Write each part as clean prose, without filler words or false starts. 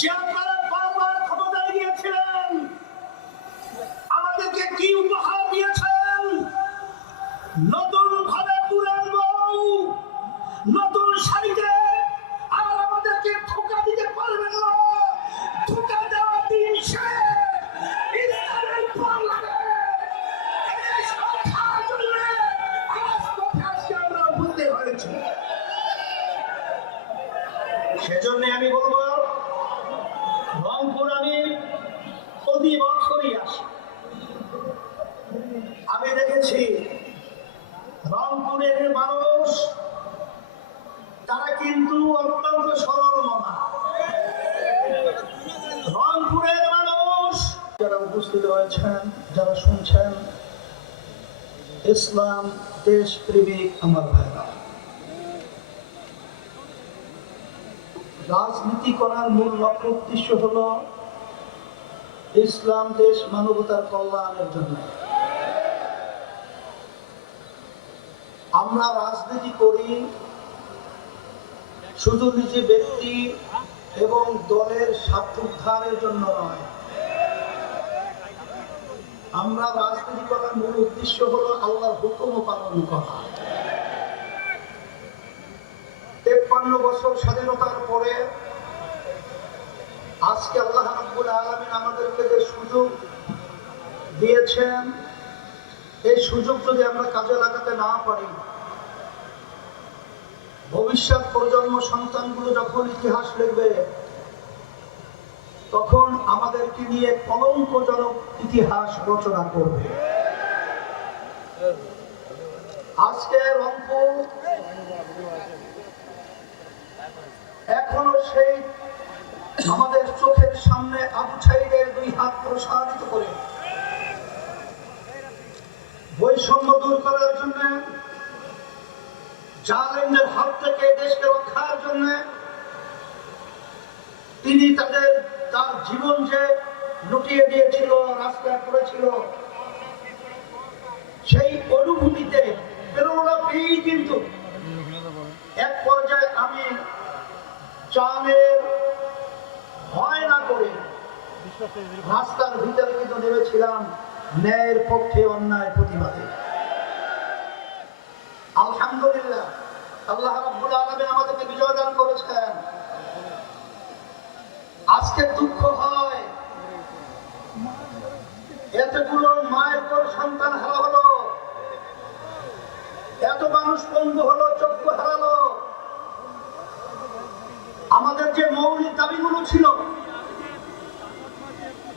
যে আপনারা বারবার ক্ষমতায় গিয়েছিলেন, আমাদেরকে কি উপহার দিয়েছেন? নতুন ভাবে পুরান বউ, নতুন শাড়িতে। আর আমাদেরকে ধোঁকা দিতে পারবেন না। ধোঁকা দেওয়ার দিন শেষ। ইসলামের বাংলাদেশ এই সংখ্যার জন্য আজ কথা আমরা বুঝতে পেরেছি। সেজন্য আমি বলবো, রংপুর আমি প্রতি বছরই আসি। আমি দেখেছি রংপুরের মানুষ, তারা কিন্তু অত্যন্ত সরল মনা। রংপুরের মানুষ যারা উপস্থিত হয়েছেন, যারা শুনছেন, ইসলাম দেশ প্রেমিক আমার ভাইরা, রাজনীতি করার মূল লক্ষ্য উদ্দেশ্য হলো ইসলাম দেশ মানবতার কল্যাণের জন্য। আমরা রাজনীতি করি শুধু নিজে ব্যক্তি এবং দলের স্বার্থ উদ্ধারের জন্য নয়। আমরা রাজনীতি করার মূল উদ্দেশ্য হলো আল্লাহর হুকুম পালন করা। 53 বছর স্বাধীনতার পরে আজকে আল্লাহ রাব্বুল আলামিন আমাদেরকে যে সুযোগ দিয়েছেন, এই সুযোগ যদি আমরা কাজে লাগাতে না পারি, ভবিষ্যৎ প্রজন্ম সন্তানগুলো যখন ইতিহাস লিখবে, তখন আমাদেরকে নিয়ে কলঙ্কজনক ইতিহাস রচনা করবে। আজকে রংপুর এখনো সেই আমাদের চোখের সামনে আবু সাঈদের 2 হাত প্রসারিত করে বৈষম্য দূর করার জন্য, জালেমদের হাত থেকে দেশকে রক্ষার জন্য তিনি তার জীবন যে লুটিয়ে দিয়েছিল, রাস্তায় করেছিল, সেই অনুভূতিতে প্রেরণা পেয়েই কিন্তু এক পর্যায়ে আমি চাঁদের ভয় না করে রাস্তার ভিতরে কিন্তু নেমেছিলাম ন্যায়ের পক্ষে, অন্যায় প্রতিবাদে। আলহামদুলিল্লাহ, আল্লাহ রাব্বুল আলামিন আমাদেরকে বিজয় দান করেছেন। আজকে দুঃখ হয়, এতগুলো মায়ের পর সন্তান হারা হলো, এত মানুষ পঙ্গু হলো, চক্ষু হারালো। আমাদের যে মৌলিক দাবিগুলো ছিল,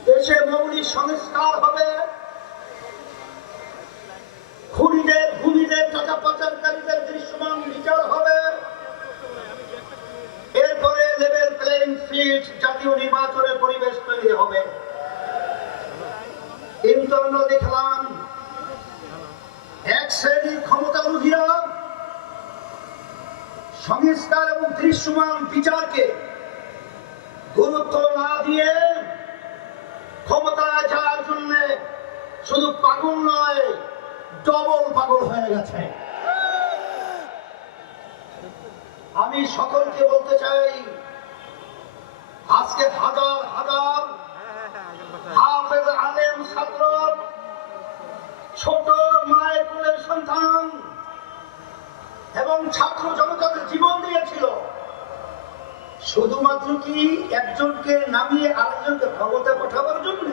দেশে মৌলিক সংস্কার হবে, খুনিদের, ভূমিদের, টাকা পাচারকারীদের দৃশ্যমান বিচার হবে, এরপরে লেভেল প্লেইং ফিল্ড, জাতীয় নির্বাচনের পরিবেশ তৈরি হবে। কিন্তু আমরা দেখলাম এক শ্রেণীর ক্ষমতালোভীরা সংস্কার এবং দৃশ্যমান বিচারকে গুরুত্ব না দিয়ে ক্ষমতায় যাওয়ার জন্য শুধু পাগল নয়, ডবল পাগল হয়ে গেছে। আমি সকলকে বলতে চাই, আজকে হাজার হাজার হাফেজ আলেম ছাত্র, ছোট মায়ের কোলের সন্তান এবং ছাত্র জনতাদের জীবন দিয়েছিল শুধুমাত্র কি একজনকে নামিয়ে আরেকজনকে ক্ষমতা পাঠাবার জন্য?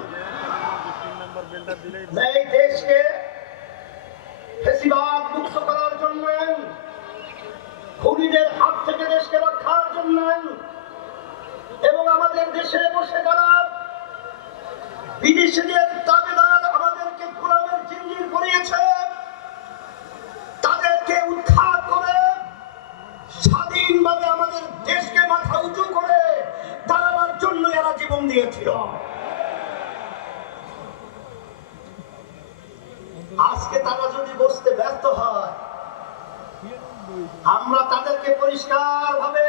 এই দেশকে ফ্যাসিবাদ মুক্ত করার জন্য, খুনিদের হাত থেকে দেশকে রক্ষার জন্য, এবং আমাদের দেশে বসে যারা বিদেশিদের দাবিদার আমাদেরকে গোলামের জিঞ্জির পরিয়েছে, তাদেরকে উৎখাত করে স্বাধীনভাবে আমাদের দেশকে মাথা উঁচু করে দাঁড়াবার জন্য এরা জীবন দিয়েছিল। আজকে তারা যদি বসতে ব্যর্থ হয়, আমরা তাদেরকে পরিষ্কার ভাবে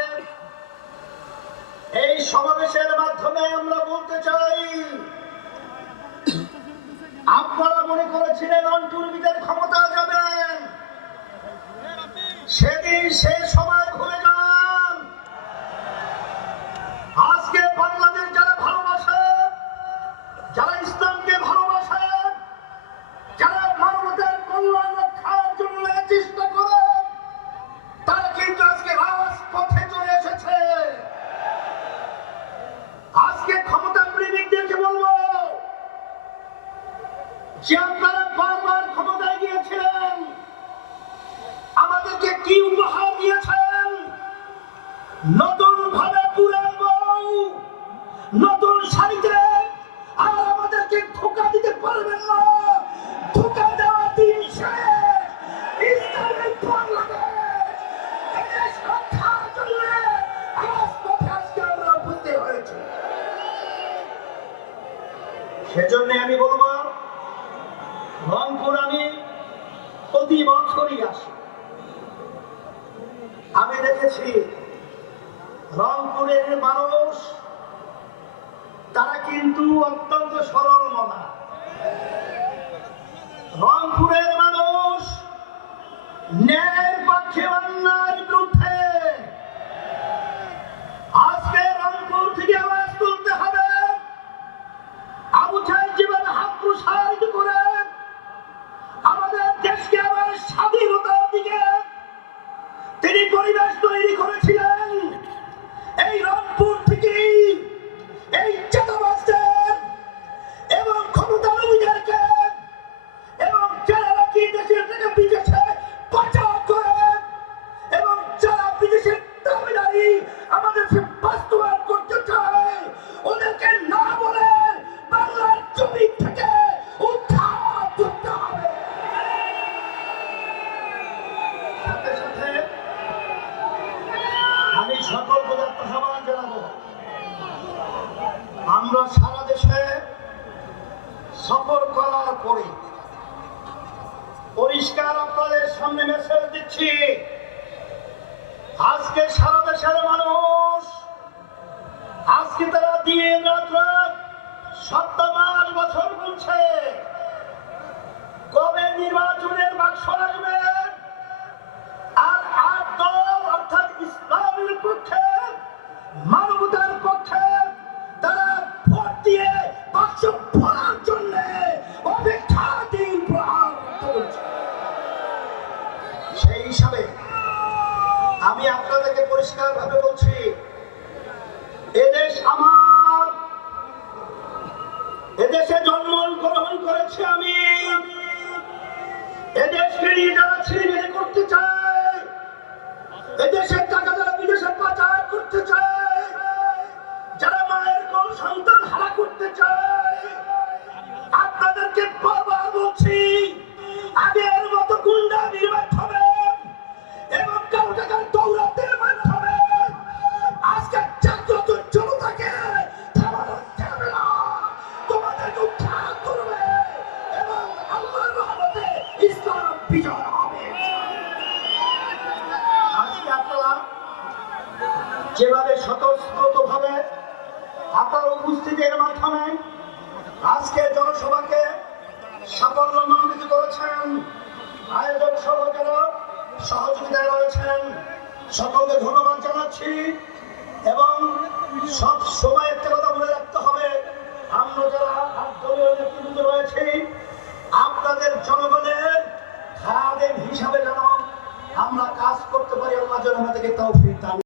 এই সমাবেশের মাধ্যমে আমরা বলতে চাই, আপনারা মনে করেছিলেন অন্টুর ক্ষমতা যাবেন, সেদিন সে সময় ভুলে যান। আজকে বাংলাদেশ যে আপনারা বারবার ক্ষমতায় গিয়েছিলেন, আমাদেরকে কি উপহার দিয়েছেন? নতুন ভাবে পুরান বউ, নতুন শাড়িতে। আর আমাদেরকে ধোঁকা দিতে পারবেন না। ধোঁকা দেওয়া দিন শেষ। ইসলামিক বাংলাদেশ এদেশ রক্ষার জন্য রাজপথে আজকে আমরা উপস্থিত হয়েছি। সেজন্য আমি বলবো, রংপুর আমি প্রতি বছরই আসি। আমি দেখেছি রংপুরের মানুষ, তারা কিন্তু অত্যন্ত সরল মনা। রংপুরের মানুষ ন্যায়ের পক্ষে, অন্যায়ের বিরুদ্ধে। আজকে রংপুর থেকে আওয়াজ তুলতে হবে। আবু সাইদ যেভাবে হাত প্রসারিত করে আমাদের দেশকে আবার স্বাধীনতার দিকে তিনি পরিবেশ তৈরি করেছিলেন, এই রংপুর থেকেই এই চাঁদাবাজদের এবং ক্ষমতালোভীদেরকে এবং যারা নাকি দেশের থেকে বিদেশে পাচার করে এবং যারা বিদেশের দাবিদারি আমাদের বাস্তবায়ন করতে চায়, ওদেরকে না বলে বাংলার জমি থেকে উদ্ধার করতে হবে। সাথে সাথে আমি সকল পদার্থ সমান জানাবো, আমরা সারা দেশে সফর করার পরে পরিষ্কার আপনাদের সামনে মেসেজ দিচ্ছি, আজকে সারা দেশের মানুষ, আজকে তারা দিন রাত্র সপ্তাহ মাস বছর বলছে কবে নির্বাচনের বাক্স আসবে। আর ৮ দল অর্থাৎ ইসলামের পক্ষে, মানবতার পক্ষে তারা ভোট দিয়ে বাক্স ভরার জন্য অপেক্ষা দিন প্রহার করছে। সেই হিসাবে আমি আপনাদেরকে পরিষ্কার ভাবে বলছি, এদেশ আমার, এদেশে জন্মগ্রহণ করেছি আমি। এদেশকে নিয়ে যারা ছিনিমিনি করতে চায়, এদেশের টাকা যারা বিদেশে পাচার করতে চায়, যারা মায়ের কোন সন্তান হারা করতে চায়, আপনাদেরকে বারবার বলছি, আগের মতো গুন্ডামির মাধ্যমে এবং কারো টাকার দৌলতের মাধ্যমে আজকে জাগ্রত জনতাকে থামানো যাবে না। তোমাদেরকে উদ্ধার করবে এবং আল্লাহর রহমতে ইসলাম বিজয় হবে। আজকে আপনারা যেভাবে স্বতঃস্ফূর্তভাবে আপনার উপস্থিতির মাধ্যমে আজকে জনসভাকে সাফল্যমণ্ডিত করেছেন, আয়োজক সহ যারা সহযোগিতায় রয়েছেন সকলকে ধন্যবাদ জানাচ্ছি। এবং সব সময় একটা কথা মনে রাখতে হবে, আমরা যারা দলীয় নেতৃবৃন্দ রয়েছি, আপনাদের জনগণের খাদেম হিসাবে যেন আমরা কাজ করতে পারি। আল্লাহ যেন আমাদেরকে তৌফিক দান